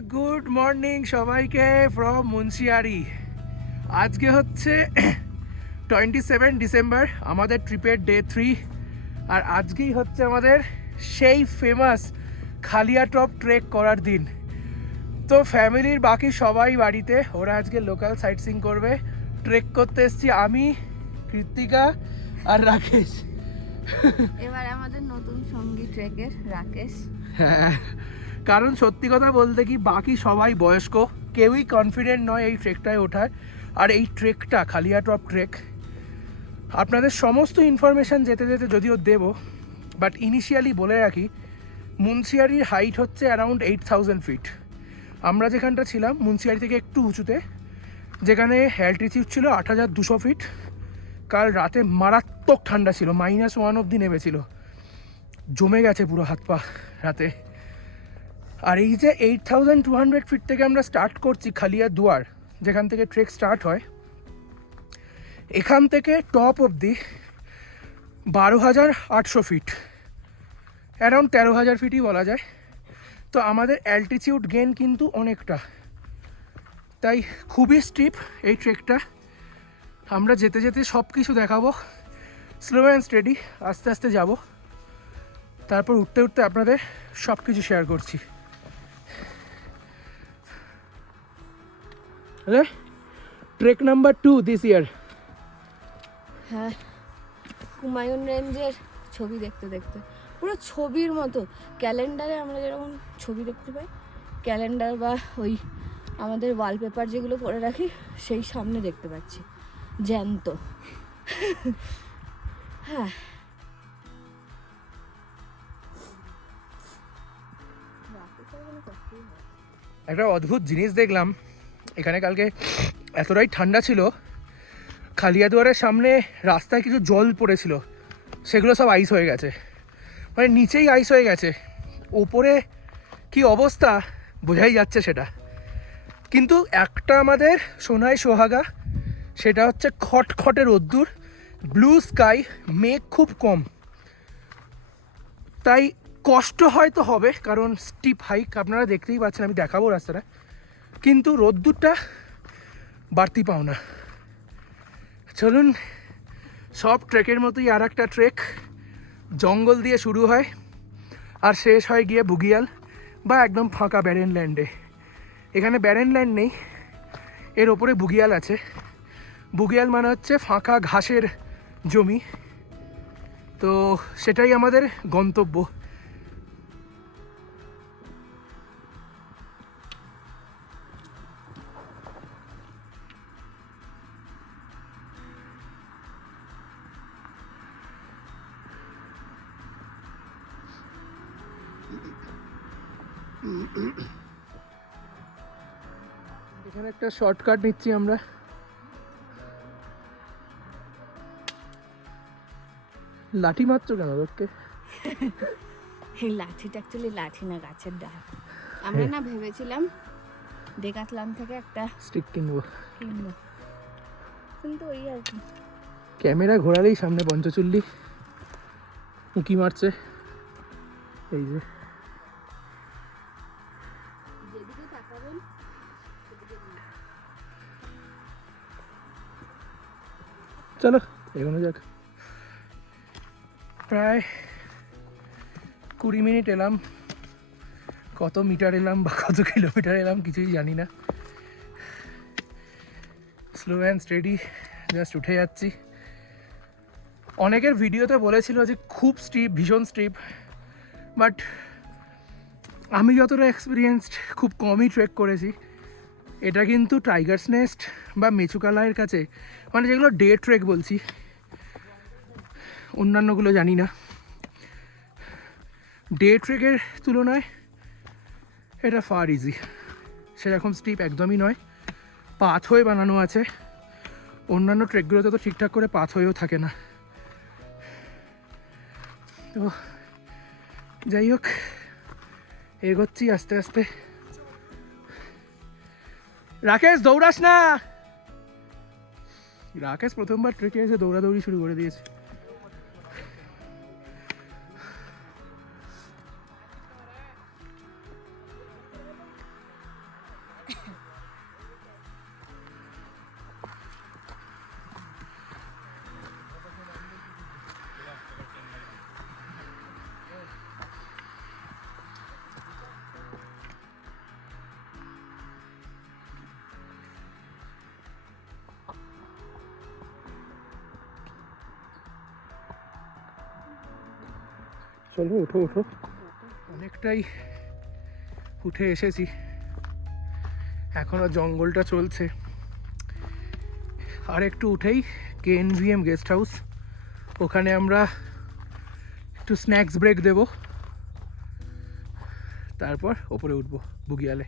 Good morning সবাইকে from Munsiyari. আজকে হচ্ছে 27 ডিসেম্বর, আমাদের ট্রিপের ডে 3। আর আজকেই হচ্ছে আমাদের সেই ফেমাস খালিয়াটপ ট্রেক করার দিন। তো ফ্যামিলির বাকি সবাই বাড়িতে, ওরা আজকে লোকাল সাইট সিইং করবে। ট্রেক করতে এসেছি আমি, কৃত্তিকা আর রাকেশ। এবার আমাদের নতুন সঙ্গী ট্রেকের রাকেশ। হ্যাঁ, কারণ সত্যি কথা বলতে কি বাকি সবাই বয়স্ক, কেউই কনফিডেন্ট নয় এই ট্রেকটায় ওঠার। আর এই ট্রেকটা খালিয়াটপ ট্রেক, আপনাদের সমস্ত ইনফরমেশান যেতে যেতে যদিও দেবো, বাট ইনিশিয়ালি বলে রাখি মুন্সিয়ারির হাইট হচ্ছে অ্যারাউন্ড 8000 ফিট। আমরা যেখানটা ছিলাম মুন্সিয়ারি থেকে একটু উঁচুতে, যেখানে অ্যালটিটিউড ছিল 8200 ফিট। কাল রাতে মারাত্মক ঠান্ডা ছিল, -1 অবধি নেমেছিল, জমে গেছে পুরো হাত পা রাতে। আর এই যে 8200 ফিট থেকে আমরা স্টার্ট করছি খালিয়া দুয়ার, যেখান থেকে ট্রেক স্টার্ট হয়, এখান থেকে টপ অবধি 12800 ফিট, অ্যারাউন্ড 13000 ফিটই বলা যায়। তো আমাদের অ্যালটিটিউড গেন কিন্তু অনেকটা, তাই খুবই স্টিপ এই ট্রেকটা। আমরা যেতে যেতে সব কিছু দেখাবো, স্লো অ্যান্ড স্টেডি, আস্তে আস্তে যাব, তারপর উঠতে উঠতে আপনাদের সব কিছু শেয়ার করছি। ট্রেক নাম্বার 2 দিস ইয়ার। হ্যাঁ, হুমায়ুন রেঞ্জের ছবি দেখতে দেখতে পুরো ছবির মতো, ক্যালেন্ডারে আমরা যেরকম ছবি দেখতে পাই, ক্যালেন্ডার বা ওই আমাদের ওয়ালপেপার যেগুলো করে রাখি, সেই সামনে দেখতে পাচ্ছি জ্যান্ত। হ্যাঁ, একটা অদ্ভুত জিনিস দেখলাম এখানে কালকে, এতটাই ঠান্ডা ছিল, খালিয়াদুয়ারের সামনে রাস্তায় কিছু জল পড়েছিল, সেগুলো সব আইস হয়ে গেছে, মানে নিচেই আইস হয়ে গেছে, ওপরে কি অবস্থা বোঝাই যাচ্ছে সেটা। কিন্তু একটা আমাদের সোনায় সোহাগা, সেটা হচ্ছে খটখটে রোদ্দুর, ব্লু স্কাই, মেঘ খুব কম। তাই কষ্ট হয়তো হবে, কারণ স্টিপ হাইক আপনারা দেখতেই পাচ্ছেন, আমি দেখাবো রাস্তাটা, কিন্তু রোদ্দুরটা বাড়তি পাও না। চলুন, সব ট্রেকের মতোই আর একটা ট্রেক, জঙ্গল দিয়ে শুরু হয় আর শেষ হয় গিয়ে বুগিয়াল বা একদম ফাঁকা ব্যারেন ল্যান্ডে। এখানে ব্যারেন ল্যান্ড নেই, এর ওপরে বুগিয়াল আছে। বুগিয়াল মানে হচ্ছে ফাঁকা ঘাসের জমি, তো সেটাই আমাদের গন্তব্য। এখানে একটা শর্টকাট নিচ্ছি আমরা। লাঠি মারছো কেন লোককে? এই লাঠিটা অ্যাকচুয়ালি লাঠি না, গাছের ডাল। আমরা না ভেবেছিলাম ডেকাথলন থেকে একটা স্টিক কিনবো, কিন্তু ওই আর কি, ক্যামেরা ঘোরালেই সামনে পঞ্চচুল্লি উঁকি মারছে। এই যে যেদিকে তাকাবেন চলো এগোনো যাক। প্রায় 20 মিনিট এলাম, কত মিটার এলাম বা কত কিলোমিটার এলাম কিছুই জানি না। স্লো অ্যান্ড স্টেডি, জাস্ট উঠে যাচ্ছি। অনেকের ভিডিওতে বলেছিল যে খুব স্টিপ, ভীষণ স্টিপ, বাট আমি যতটা এক্সপিরিয়েন্সড, খুব কমই ট্রেক করেছি। এটা কিন্তু টাইগার্স নেস্ট বা মেচুকালাইয়ের কাছে, মানে যেগুলো ডে ট্রেক বলছি, অন্যান্যগুলো জানি না, ডে ট্রেকের তুলনায় এটা ফার ইজি। সেরকম স্টিপ একদমই নয়, পাথ হয়ে বানানো আছে। অন্যান্য ট্রেকগুলোতে তো ঠিকঠাক করে পাথ হয়েও থাকে না। তো যাই হোক, এগোচ্ছি আস্তে আস্তে। রাকেশ দৌড়াস না। রাকেশ প্রথমবার ট্রেকে এসে দৌড়াদৌড়ি শুরু করে দিয়েছে। চলো ওঠো ওঠো, অনেকটাই উঠে এসেছি, এখনও জঙ্গলটা চলছে। আর একটু উঠেই KNVM গেস্ট হাউস, ওখানে আমরা একটু স্ন্যাক্স ব্রেক দেব, তারপর ওপরে উঠবো বুগিয়ালে।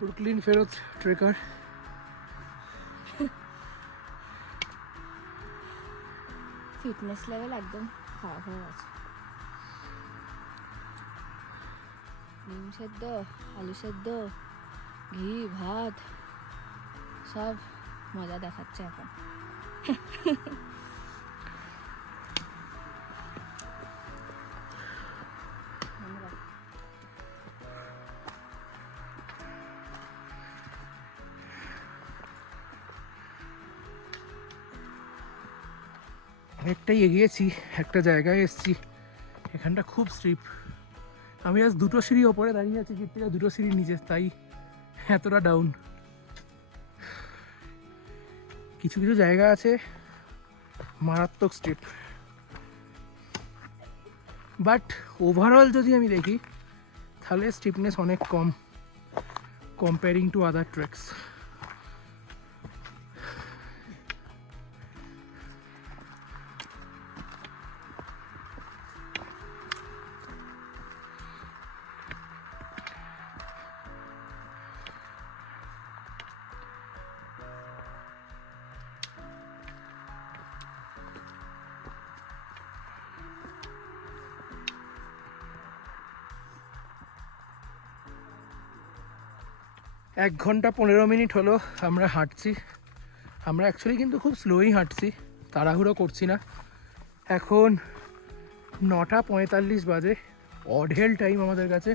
ব্রুকলিন ফেরত ট্রেকার। ফিটনেস লেভেল একদম খারাপ হয়ে গেছে। ডিম সেদ্ধ, আলু সেদ্ধ, ঘি, ভাত সব মজা দেখাচ্ছে এখন। অনেকটাই এগিয়েছি, একটা জায়গায় এসেছি, এখানটা খুব স্ট্রিপ। আমি আজ দুটো সিঁড়ি ওপরে দাঁড়িয়ে আছি, কীর্তিকা দুটো সিঁড়ি নিচে, তাই এতটা ডাউন। কিছু কিছু জায়গা আছে মারাত্মক স্ট্রিপ, বাট ওভারঅল যদি আমি দেখি তাহলে স্টিপনেস অনেক কম কম্পেয়ারিং টু আদার ট্রেকস। এক ঘন্টা 15 মিনিট হলো আমরা হাঁটছি। আমরা অ্যাকচুয়ালি কিন্তু খুব স্লোই হাঁটছি, তাড়াহুড়ো করছি না। এখন 9:45 বাজে, অঢেল টাইম আমাদের কাছে।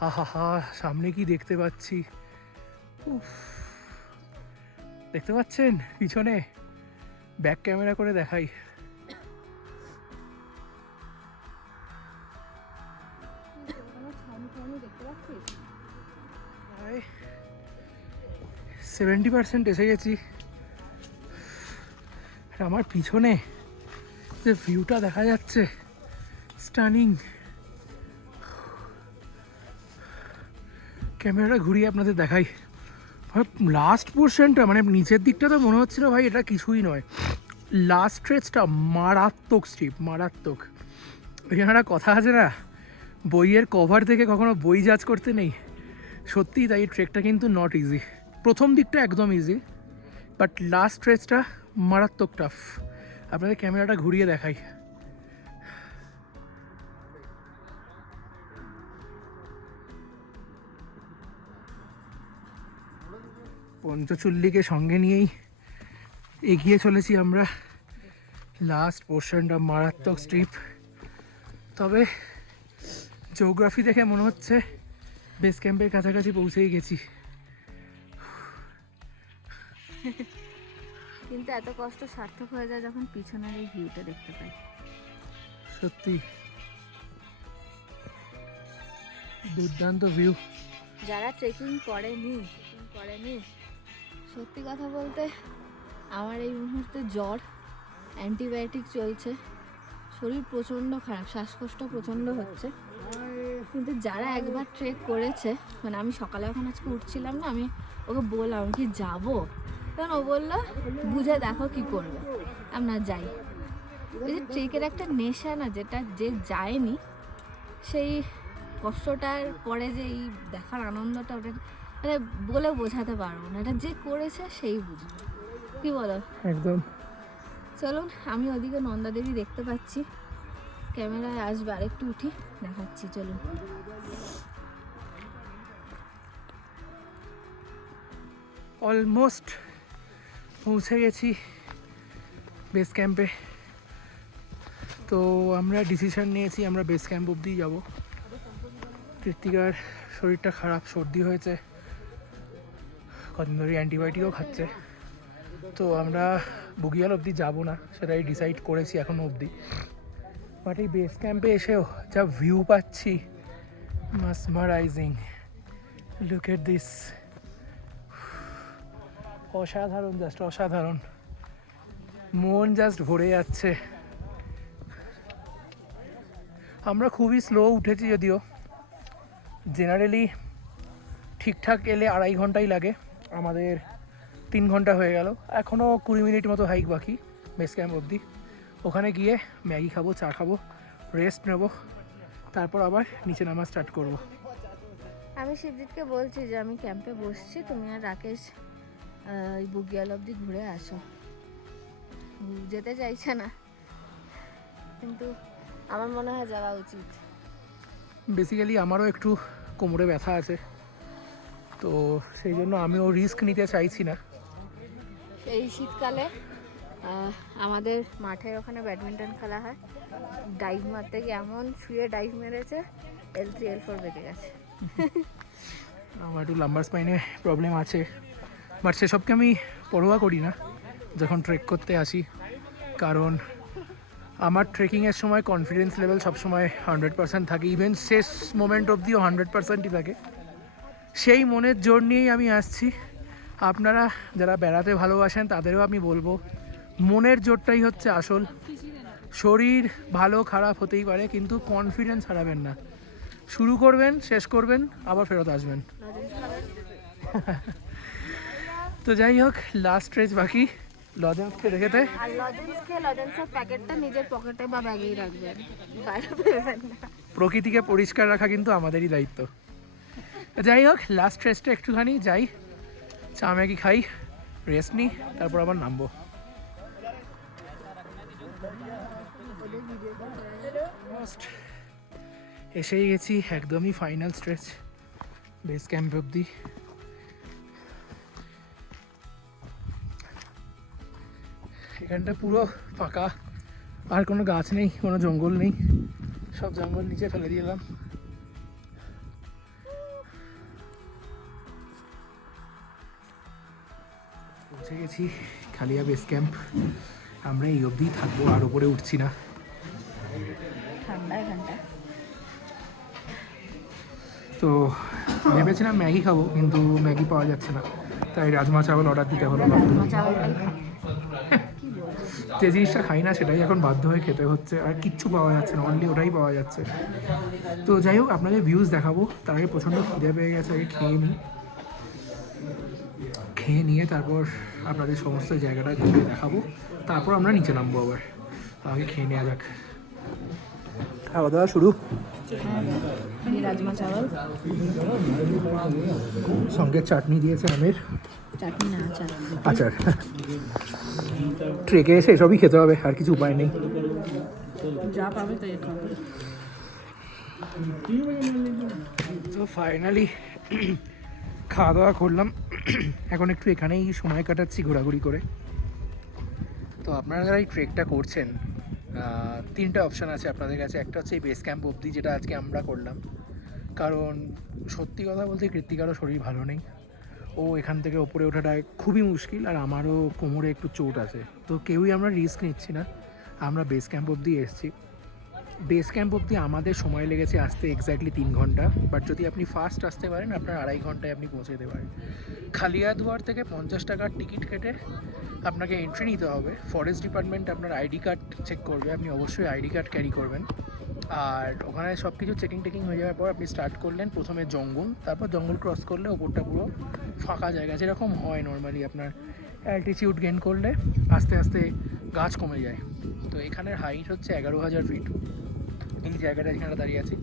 হা হা হা, সামনে কি দেখতে পাচ্ছি, উফ, দেখতে পাচ্ছেন পিছনে? ব্যাক ক্যামেরা করে দেখাই। 70% এসে গেছি। আর আমার পিছনে যে ভিউটা দেখা যাচ্ছে, স্টানিং। ক্যামেরাটা ঘুরিয়ে আপনাদের দেখাই। লাস্ট পোর্শনটা মানে নিচের দিকটা তো মনে হচ্ছিল ভাই এটা কিছুই নয়, লাস্ট স্ট্রেচটা মারাত্মক স্টিপ, মারাত্মক। এখানে একটা কথা আছে না, বইয়ের কভার থেকে কখনো বই জাজ করতে নেই, সত্যিই তাই। ট্রেকটা কিন্তু নট ইজি। প্রথম দিকটা একদম ইজি, বাট লাস্ট স্ট্রেচটা মারাত্মক টাফ। আপনাদের ক্যামেরাটা ঘুরিয়ে দেখাই। পঞ্চচুল্লিকে সঙ্গে নিয়েই এগিয়ে চলেছি আমরা। লাস্ট পোর্শনটা মারাত্মক স্ট্রিপ, তবে জিওগ্রাফি দেখে মনে হচ্ছে বেস ক্যাম্পের কাছাকাছি পৌঁছেই গেছি। কিন্তু এত কষ্ট সার্থক হয়ে যায় যখন পিছনের এই ভিউটা দেখতে পাই। সত্যি দুর্দান্ত ভিউ। যারা ট্রেকিং করেনি সত্যি কথা বলতে আমার এই মুহূর্তে জ্বর, অ্যান্টিবায়োটিক চলছে, শরীর প্রচণ্ড খারাপ, শ্বাসকষ্ট প্রচণ্ড হচ্ছে। কিন্তু যারা একবার ট্রেক করেছে, মানে আমি সকালে এখন আজকে উঠছিলাম না, আমি ওকে বললাম কি যাবো, তখন ও বললো বুঝে দেখো কি করবে, আমরা যাই। ওই যে ট্রেকের একটা নেশা না, যেটা যে যায়নি সেই কষ্টটার পরে যে এই দেখার আনন্দটা, ওটা মানে বলে বোঝাতে পারবো না, এটা যে করেছে সেই বুঝবে, কি বলো? একদম। চলুন, আমি ওদিকে নন্দাদেবী দেখতে পাচ্ছি, ক্যামেরায় আসবে, আরেকটু উঠি দেখাচ্ছি, চলুন। অলমোস্ট পৌঁছে গেছি বেস ক্যাম্পে। তো আমরা ডিসিশন নিয়েছি আমরা বেস ক্যাম্প অবধিই যাবো। কৃত্তিকার শরীরটা খারাপ, সর্দি হয়েছে, কদিন ধরে অ্যান্টিবায়োটিকও খাচ্ছে, তো আমরা বুগিয়াল অবধি যাবো না সেটাই ডিসাইড করেছি এখনও অবধি। বাট এই বেস ক্যাম্পে এসেও যা ভিউ পাচ্ছি, মাসমারাইজিং। লুক এট দিস, অসাধারণ, জাস্ট অসাধারণ। মন জাস্ট ভরে যাচ্ছে। আমরা খুবই স্লো উঠেছি, যদিও জেনারেলি ঠিকঠাক এলে 2.5 ঘন্টাই লাগে, আমাদের 3 ঘন্টা হয়ে গেল। এখনও 20 মিনিট মতো হাইক বাকি বেস ক্যাম্প অবধি। ওখানে গিয়ে ম্যাগি খাবো, চা খাবো, রেস্ট নেবো, তারপর আবার নিচে নামা স্টার্ট করব। আমি শিবজিৎকে বলছি যে আমি ক্যাম্পে বসছি, তুমি আর রাকেশ ওই বুগিয়াল অবধি ঘুরে আসো। যেতে চাইছে না, কিন্তু আমার মনে হয় যাওয়া উচিত। বেসিক্যালি আমারও একটু কোমরে ব্যথা আছে, তো সেই জন্য আমিও রিস্ক নিতে চাইছি না। এই শীতকালে আমাদের মাঠের ওখানে ব্যাডমিন্টন খেলা হয়, ডাইভ মারতে গিয়ে এমন শুয়ে ডাইভ মেরেছে, L3 L4 বেঁকে গেছে। আমার একটু লাম্বার স্পাইনে প্রবলেম আছে, বাট সেসবকে আমি পরোয়া করি না যখন ট্রেক করতে আসি, কারণ আমার ট্রেকিংয়ের সময় কনফিডেন্স লেভেল সবসময় 100% থাকে। ইভেন শেষ মোমেন্ট অবধিও 100%ই থাকে। সেই মনের জোর নিয়েই আমি আসছি। আপনারা যারা বেড়াতে ভালোবাসেন তাদেরও আমি বলবো, মনের জোরটাই হচ্ছে আসল। শরীর ভালো খারাপ হতেই পারে, কিন্তু কনফিডেন্স হারাবেন না। শুরু করবেন, শেষ করবেন, আবার ফেরত আসবেন। তো যাই হোক, লাস্ট স্ট্রেচ বাকি। লজেন্স খেতে খেতে, আর লজেন্সের প্যাকেটটা নিজের পকেটে বা ব্যাগেই রাখবেন, বাইরে ফেলবেন না। প্রকৃতিকে পরিষ্কার রাখা কিন্তু আমাদেরই দায়িত্ব। যাই হোক, লাস্ট স্ট্রেচটা একটুখানি যাই, চা ম্যাগি খাই, রেস্ট নিই, তারপর আবার নামবো। এসেই গেছি, একদমই ফাইনাল স্ট্রেচ বেস ক্যাম্প অবধি। এখানটা পুরো ফাঁকা, আর কোনো গাছ নেই, কোনো জঙ্গল নেই, সব জঙ্গল নিচে ফেলে দিলাম। পৌঁছে গেছি খালিয়া বেস ক্যাম্প। আমরা এই অবধি থাকবো, আর উপরে উঠছি না। ঠান্ডা এখানটা। তো ভেবেছিলাম ম্যাগি খাবো, কিন্তু ম্যাগি পাওয়া যাচ্ছে না, তাই রাজমা চাওয়াল অর্ডার দিতে হলো। যে জিনিসটা খাই না সেটাই এখন বাধ্য হয়ে খেতে হচ্ছে, আর কিচ্ছু পাওয়া যাচ্ছে না, অনলি ওটাই পাওয়া যাচ্ছে। তো যাই হোক, আপনাদের ভিউজ দেখাবো, তার আগে প্রচণ্ড খিদে পেয়ে গেছে, আগে খেয়ে নিই। খেয়ে নিয়ে তারপর আপনাদের সমস্ত জায়গাটা ঘুরে দেখাবো, তারপর আমরা নিচে নামবো। আবার আগে খেয়ে নেওয়া যাক। খাওয়া দাওয়া শুরু। রাজমা চাওয়াল, সঙ্গে চাটনি দিয়েছে আমের, চাটনি না আচার। ট্রেকে এসে এসবই খেতে হবে, আর কিছু উপায় নেই। যা পাবে তাই খাবে। তো ফাইনালি খাওয়া দাওয়া করলাম, এখন একটু এখানেই সময় কাটাচ্ছি ঘোরাঘুরি করে। তো আপনারা যারা এই ট্রেকটা করছেন, 3টা অপশান আছে আপনাদের কাছে। একটা হচ্ছে এই বেস ক্যাম্প অবধি, যেটা আজকে আমরা করলাম, কারণ সত্যি কথা বলতে কৃত্তিকারও শরীর ভালো নেই, ও এখান থেকে ওপরে ওঠাটা খুবই মুশকিল, আর আমারও কোমরে একটু চোট আছে, তো কেউই আমরা রিস্ক নিচ্ছি না। আমরা বেস ক্যাম্প অবধি এসেছি। বেস ক্যাম্প অবধি আমাদের সময় লেগেছে আসতে এক্স্যাক্টলি 3 ঘন্টা, বাট যদি আপনি ফাস্ট আসতে পারেন আপনার 2.5 ঘন্টায় আপনি পৌঁছে যেতে পারেন। খালিয়াদুয়ার থেকে 50 টাকার টিকিট কেটে আপনাকে এন্ট্রি নিতে হবে। ফরেস্ট ডিপার্টমেন্ট আপনার আইডি কার্ড চেক করবে, আপনি অবশ্যই আইডি কার্ড ক্যারি করবেন। আর ওখানে সব কিছু চেকিং হয়ে যাওয়ার পর আপনি স্টার্ট করলেন প্রথমে জঙ্গল, তারপর জঙ্গল ক্রস করলে ওপরটা পুরো ফাঁকা জায়গা, যেরকম হয় নর্মালি আপনার অ্যালটিটিউড গেইন করলে আস্তে আস্তে গাছ কমে যায়। তো এখানের হাইট হচ্ছে 11,000 ফিট, এই জায়গাটা যেখানে দাঁড়িয়ে আছি,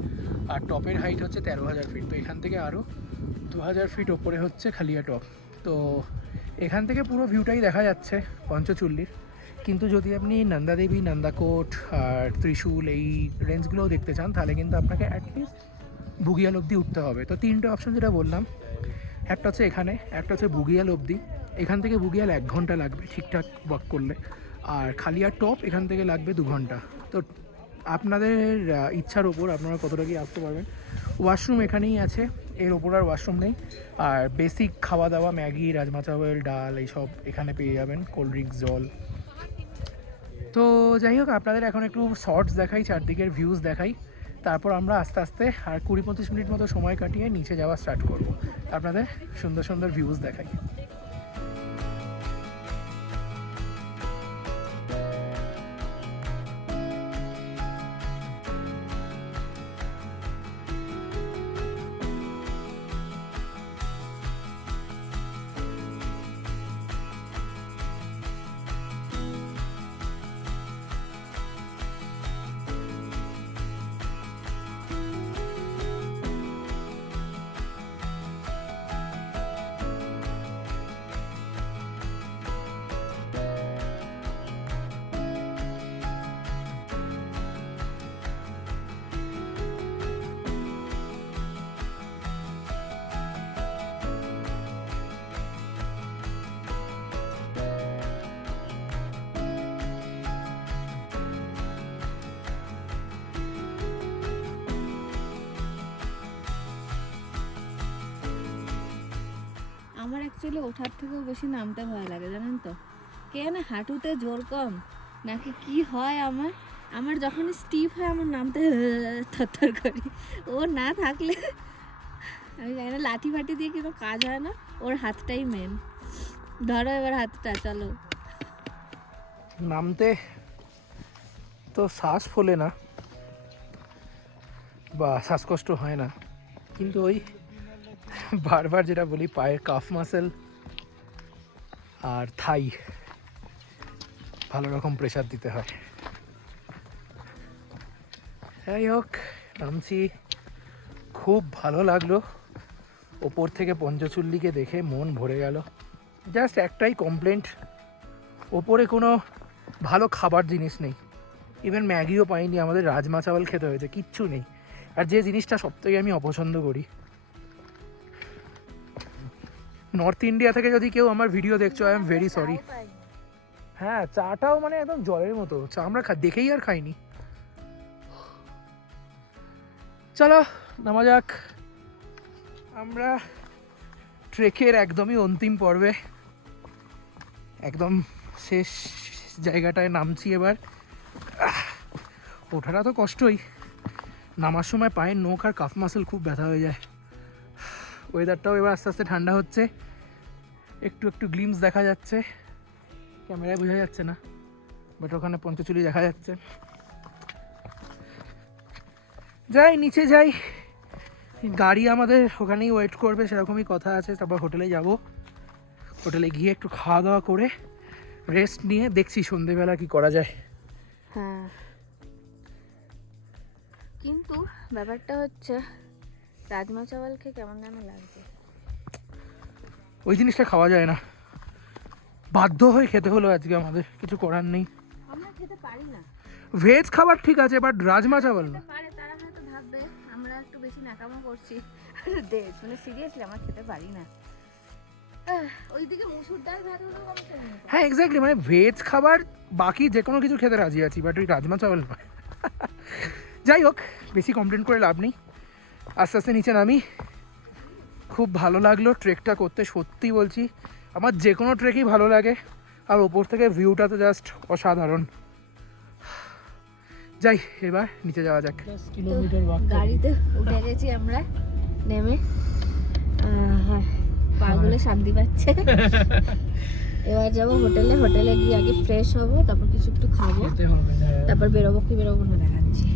আর টপের হাইট হচ্ছে 13,000 ফিট। তো এখান থেকে আরও 2,000 ফিট ওপরে হচ্ছে খালিয়া টপ। তো এখান থেকে পুরো ভিউটাই দেখা যাচ্ছে পঞ্চচুল্লির। কিন্তু যদি আপনি নন্দাদেবী, নন্দাকোট আর ত্রিশূল এই রেঞ্জগুলোও দেখতে চান, তাহলে কিন্তু আপনাকে অ্যাটলিস্ট বুগিয়াল অবধি উঠতে হবে। তো 3টে অপশন যেটা বললাম, একটা হচ্ছে এখানে, একটা হচ্ছে বুগিয়াল অবধি। এখান থেকে বুগিয়াল 1 ঘন্টা লাগবে ঠিকঠাক ওয়াক করলে, আর খালিয়া টপ এখান থেকে লাগবে 2 ঘন্টা। তো আপনাদের ইচ্ছার ওপর আপনারা কতটা কি আসতে পারবেন। ওয়াশরুম এখানেই আছে, এর ওপর আর ওয়াশরুম নেই। আর বেসিক খাওয়া দাওয়া ম্যাগি, রাজমা চাওয়াল, ডাল এইসব এখানে পেয়ে যাবেন, কোল্ড ড্রিঙ্কস, জল তো যাই হোক, আপনাদের এখন একটু শর্টস দেখাই, চারদিকের ভিউজ দেখাই, তারপর আমরা আস্তে আস্তে আর 20-25 মিনিট মতো সময় কাটিয়ে নিচে যাওয়া স্টার্ট করব। আপনাদের সুন্দর সুন্দর ভিউজ দেখাই। আমার অ্যাকচুয়ালি ওঠার থেকেও বেশি নামতে ভয় লাগে, জানেন তো। কে না হাঁটুতে জোর কম নাকি কি হয় আমার আমার যখন স্টিপ হয় আমার নামতে থরথর করি। ও না থাকলে আমি জানি না, লাঠি ফাটি দিয়ে কিন্তু কাজ হয় না, ওর হাতটাই মেন। ধরো এবার হাতটা, চলো। নামতে তো শ্বাস ফোলে না বা শ্বাসকষ্ট হয় না, কিন্তু ওই বারবার যেটা বলি, পায়ের কাফ মাসেল আর থাই ভালো রকম প্রেশার দিতে হয়। যাই হোক, নামছি, খুব ভালো লাগলো। ওপর থেকে পঞ্চচুল্লিকে দেখে মন ভরে গেল। জাস্ট একটাই কমপ্লেন্ট, ওপরে কোনো ভালো খাবার জিনিস নেই, ইভেন ম্যাগিও পাইনি, আমাদের রাজমা চাওয়াল খেতে হয়েছে, কিচ্ছু নেই। আর যে জিনিসটা সবথেকে আমি অপছন্দ করি, নর্থ ইন্ডিয়া থেকে যদি কেউ আমার ভিডিও দেখছো, আই এম ভেরি সরি। হ্যাঁ, চাটাও মানে একদম জলের মতো চা, আমরা দেখেই আর খাইনি। চলো নামা যাক। আমরা ট্রেকের একদমই অন্তিম পর্বে, একদম শেষ জায়গাটায় নামছি এবার। ওঠাটা তো কষ্টই, নামার সময় পায়ের নখ আর কাফ মাসেল খুব ব্যথা হয়ে যায়। ওয়েদারটাও এবার আস্তে আস্তে ঠান্ডা হচ্ছে, একটু একটু গ্লিমস দেখা যাচ্ছে, ক্যামেরায় বোঝা যাচ্ছে না, বাট ওখানে পঞ্চচুলি দেখা যাচ্ছে। যাই নিচে যাই, গাড়ি আমাদের ওখানেই ওয়েট করবে সেরকমই কথা আছে। তারপর হোটেলে যাব, হোটেলে গিয়ে একটু খাওয়া দাওয়া করে রেস্ট নিয়ে দেখছি সন্ধেবেলা কি করা যায়। হ্যাঁ, কিন্তু ব্যাপারটা হচ্ছে রাজমা চাওয়াল খেয়ে কেমন যেন লাগছে। ওই জিনিসটা খাওয়া যায় না, বাধ্য হয়ে খেতে হলো আজকে, আমাদের কিছু করার নেই। আমরা খেতে পারি না। ভেজ খাবার ঠিক আছে, বাট রাজমা চাওয়াল না। পারে তারা হয়তো ভাববে আমরা একটু বেশি নাকামো করছি, মানে সিরিয়াসলি আমরা খেতে পারি না। ওইদিকে মুসুর ডাল ভাত হলো কমছে না। হ্যাঁ এক্স্যাক্টলি, মানে ভেজ খাবার বাকি যে কোনো কিছু খেতে রাজি আছি, বাট ওই রাজমা চাওয়াল নয়। যাই হোক, বেশি কমপ্লেন করে লাভ নেই, আস্তে আস্তে নিচে নামি। খুব ভালো লাগলো ট্রেকটা করতে, সত্যি বলছি, আমার যে কোনো ট্রেকই ভালো লাগে, আর ওপর থেকে ভিউটা তো জাস্ট অসাধারণ। যাই এবার নিচে যাওয়া যাক। গাড়িতে উঠে গেছি আমরা, নেমে পাগুলো শান্তি পাচ্ছে। এবার যাবো হোটেলে, হোটেলে গিয়ে আগে ফ্রেশ হবো, তারপর কিছু একটু খাবো, তারপর বেরোবো কি বেরোবো না দেখাচ্ছি।